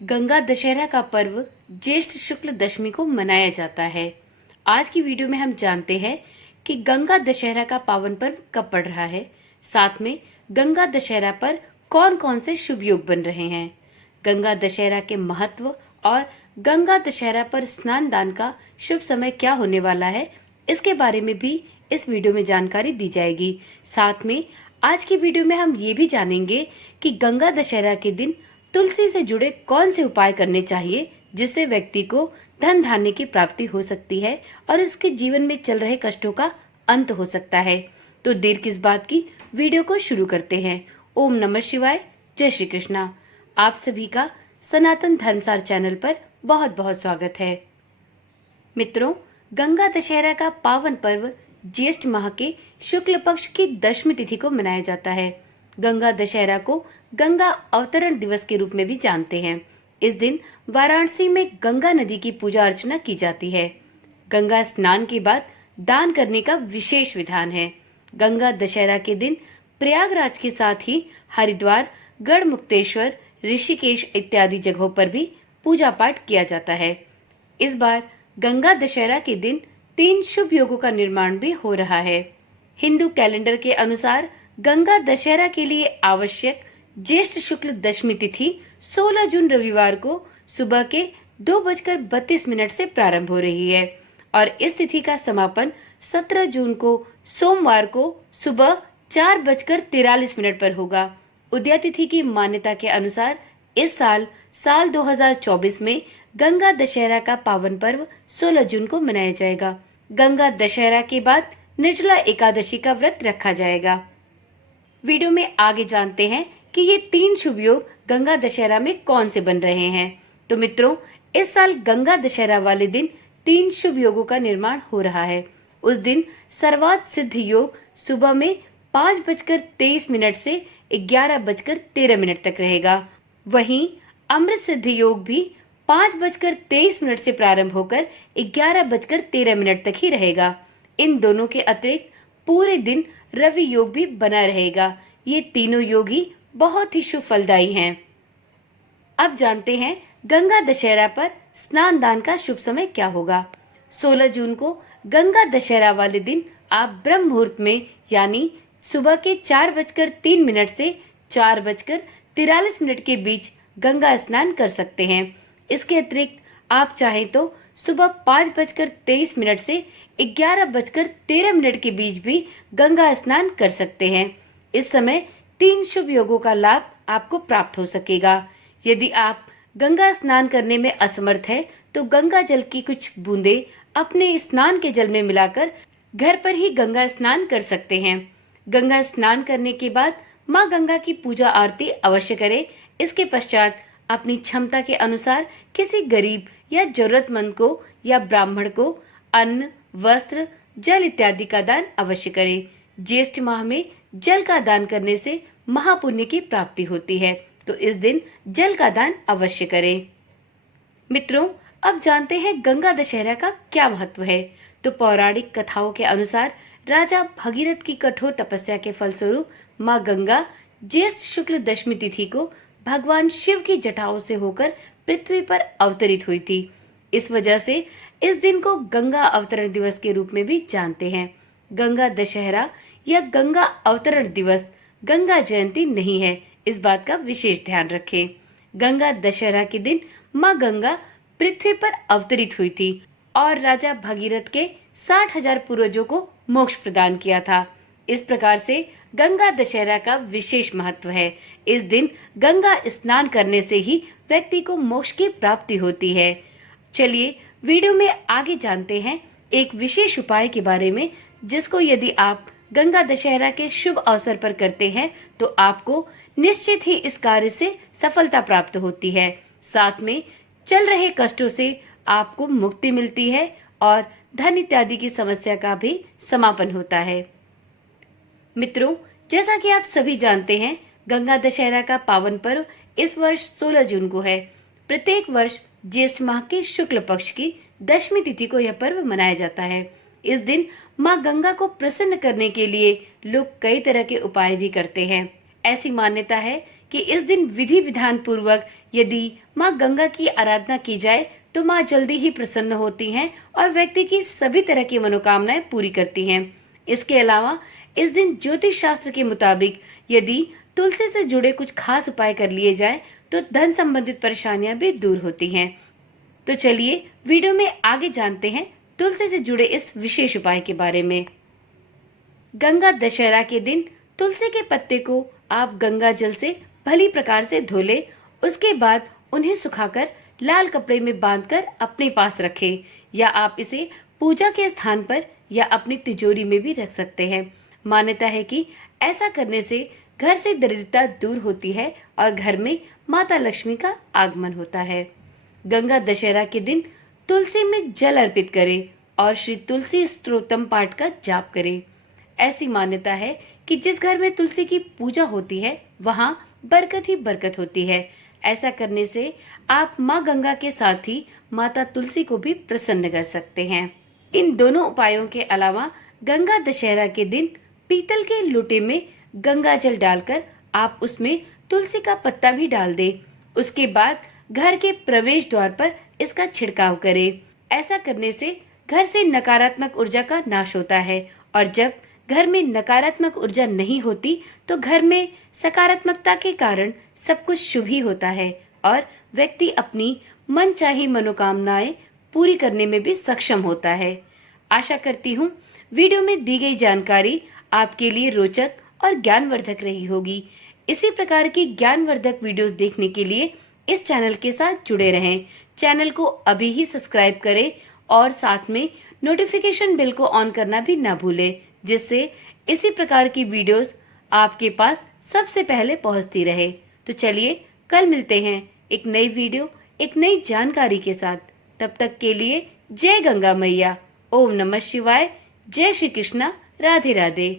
गंगा दशहरा का पर्व ज्येष्ठ शुक्ल दशमी को मनाया जाता है। आज की वीडियो में हम जानते हैं कि गंगा दशहरा का पावन पर्व कब पड़ रहा है, साथ में गंगा दशहरा पर कौन कौन से शुभ योग बन रहे हैं, गंगा दशहरा के महत्व और गंगा दशहरा पर स्नान दान का शुभ समय क्या होने वाला है, इसके बारे में भी इस वीडियो में जानकारी दी जाएगी। साथ में आज की वीडियो में हम ये भी जानेंगे कि गंगा दशहरा के दिन तुलसी से जुड़े कौन से उपाय करने चाहिए जिससे व्यक्ति को धन धान्य की प्राप्ति हो सकती है और इसके जीवन में चल रहे कष्टों का अंत हो सकता है। तो देर किस बात की, वीडियो को शुरू करते हैं। ओम नमः शिवाय, जय श्री कृष्णा। आप सभी का सनातन धर्मसार चैनल पर बहुत बहुत स्वागत है। मित्रों, गंगा दशहरा का पावन पर्व ज्येष्ठ माह के शुक्ल पक्ष की दशमी तिथि को मनाया जाता है। गंगा दशहरा को गंगा अवतरण दिवस के रूप में भी जानते हैं। इस दिन वाराणसी में गंगा नदी की पूजा अर्चना की जाती है। गंगा स्नान के बाद दान करने का विशेष विधान है। गंगा दशहरा के दिन प्रयागराज के साथ ही हरिद्वार, गढ़मुक्तेश्वर, ऋषिकेश इत्यादि जगहों पर भी पूजा पाठ किया जाता है। इस बार गंगा दशहरा के दिन 3 शुभ योगों का निर्माण भी हो रहा है। हिंदू कैलेंडर के अनुसार गंगा दशहरा के लिए आवश्यक ज्येष्ठ शुक्ल दशमी तिथि 16 जून रविवार को सुबह के 2:32 से प्रारंभ हो रही है और इस तिथि का समापन 17 जून को सोमवार को सुबह 4:43 पर होगा। उदया तिथि की मान्यता के अनुसार इस साल 2024 में गंगा दशहरा का पावन पर्व 16 जून को मनाया जाएगा। गंगा दशहरा के बाद निर्जला एकादशी का व्रत रखा जाएगा। वीडियो में आगे जानते हैं कि ये 3 शुभ योग गंगा दशहरा में कौन से बन रहे हैं। तो मित्रों, इस साल गंगा दशहरा वाले दिन 3 शुभ योगों का निर्माण हो रहा है। उस दिन सर्वात सिद्ध योग सुबह में 5:23 से 11:13 तक रहेगा। वहीं अमृत सिद्ध योग भी 5:23 से प्रारंभ होकर 11:13 तक ही रहेगा। इन दोनों के अतिरिक्त पूरे दिन रवि योग भी बना रहेगा। ये तीनों योग ही बहुत ही शुभ फलदायी हैं। अब जानते हैं गंगा दशहरा पर स्नान दान का शुभ समय क्या होगा। 16 जून को गंगा दशहरा वाले दिन आप ब्रह्म मुहूर्त में यानी सुबह के 4:03 से 4:43 के बीच गंगा स्नान कर सकते हैं। इसके अतिरिक्त आप चाहें तो सुबह 5:23 से 11:13 के बीच भी गंगा स्नान कर सकते हैं। इस समय 3 शुभ योगों का लाभ आपको प्राप्त हो सकेगा। यदि आप गंगा स्नान करने में असमर्थ है तो गंगा जल की कुछ बूंदे अपने स्नान के जल में मिलाकर घर पर ही गंगा स्नान कर सकते हैं। गंगा स्नान करने के बाद माँ गंगा की पूजा आरती अवश्य करें। इसके पश्चात अपनी क्षमता के अनुसार किसी गरीब या जरूरतमंद को या ब्राह्मण को अन्न, वस्त्र, जल इत्यादि का दान अवश्य करें। ज्येष्ठ माह में जल का दान करने से महापुण्य की प्राप्ति होती है, तो इस दिन जल का दान अवश्य करें। मित्रों, अब जानते हैं गंगा दशहरा का क्या महत्व है। तो पौराणिक कथाओं के अनुसार राजा भगीरथ की कठोर तपस्या के फलस्वरूप माँ गंगा ज्येष्ठ शुक्ल दशमी तिथि को भगवान शिव की जटाओं से होकर पृथ्वी पर अवतरित हुई थी। इस वजह से इस दिन को गंगा अवतरण दिवस के रूप में भी जानते हैं। गंगा दशहरा या गंगा अवतरण दिवस गंगा जयंती नहीं है, इस बात का विशेष ध्यान रखें। गंगा दशहरा के दिन माँ गंगा पृथ्वी पर अवतरित हुई थी और राजा भगीरथ के 60,000 पूर्वजों को मोक्ष प्रदान किया था। इस प्रकार से गंगा दशहरा का विशेष महत्व है। इस दिन गंगा स्नान करने से ही व्यक्ति को मोक्ष की प्राप्ति होती है। चलिए वीडियो में आगे जानते हैं एक विशेष उपाय के बारे में, जिसको यदि आप गंगा दशहरा के शुभ अवसर पर करते हैं तो आपको निश्चित ही इस कार्य से सफलता प्राप्त होती है। साथ में चल रहे कष्टों से आपको मुक्ति मिलती है और धन इत्यादि की समस्या का भी समापन होता है। मित्रों, जैसा कि आप सभी जानते हैं, गंगा दशहरा का पावन पर्व इस वर्ष 16 जून को है। प्रत्येक वर्ष ज्येष्ठ माह के शुक्ल पक्ष की दशमी तिथि को यह पर्व मनाया जाता है। इस दिन माँ गंगा को प्रसन्न करने के लिए लोग कई तरह के उपाय भी करते हैं। ऐसी मान्यता है कि इस दिन विधि विधान पूर्वक यदि माँ गंगा की आराधना की जाए तो माँ जल्दी ही प्रसन्न होती हैं और व्यक्ति की सभी तरह की मनोकामनाएं पूरी करती हैं। इसके अलावा इस दिन ज्योतिष शास्त्र के मुताबिक यदि तुलसी से जुड़े कुछ खास उपाय कर लिए जाए तो धन संबंधित परेशानियां भी दूर होती हैं। तो चलिए वीडियो में आगे जानते हैं तुलसी से जुड़े इस विशेष उपाय के बारे में। गंगा दशहरा के दिन तुलसी के पत्ते को आप गंगा जल से भली प्रकार से धो ले। उसके बाद उन्हें सुखाकर लाल कपड़े में बांधकर अपने पास रखें, या आप इसे पूजा के स्थान पर या अपनी तिजोरी में भी रख सकते हैं। मान्यता है कि ऐसा करने से घर से दरिद्रता दूर होती है और घर में माता लक्ष्मी का आगमन होता है। गंगा दशहरा के दिन तुलसी में जल अर्पित करें और श्री तुलसी स्तोत्रम पाठ का जाप करें। ऐसी मान्यता है कि जिस घर में तुलसी की पूजा होती है वहां बरकत ही बरकत होती है। ऐसा करने से आप माँ गंगा के साथ ही माता तुलसी को भी प्रसन्न कर सकते हैं। इन दोनों उपायों के अलावा गंगा दशहरा के दिन पीतल के लोटे में गंगा जल डालकर आप उसमें तुलसी का पत्ता भी डाल दें। उसके बाद घर के प्रवेश द्वार पर इसका छिड़काव करें। ऐसा करने से घर से नकारात्मक ऊर्जा का नाश होता है, और जब घर में नकारात्मक ऊर्जा नहीं होती तो घर में सकारात्मकता के कारण सब कुछ शुभ ही होता है और व्यक्ति अपनी मनचाही मनोकामनाएं पूरी करने में भी सक्षम होता है। आशा करती हूँ वीडियो में दी गई जानकारी आपके लिए रोचक और ज्ञानवर्धक रही होगी। इसी प्रकार की ज्ञानवर्धक वीडियोस देखने के लिए इस चैनल के साथ जुड़े रहें। चैनल को अभी ही सब्सक्राइब करें और साथ में नोटिफिकेशन बेल को ऑन करना भी ना भूलें, जिससे इसी प्रकार की वीडियोस आपके पास सबसे पहले पहुंचती रहे। तो चलिए कल मिलते हैं एक नई वीडियो, एक नई जानकारी के साथ। तब तक के लिए जय गंगा मैया। ओम नमः शिवाय। जय श्री कृष्णा। राधे राधे।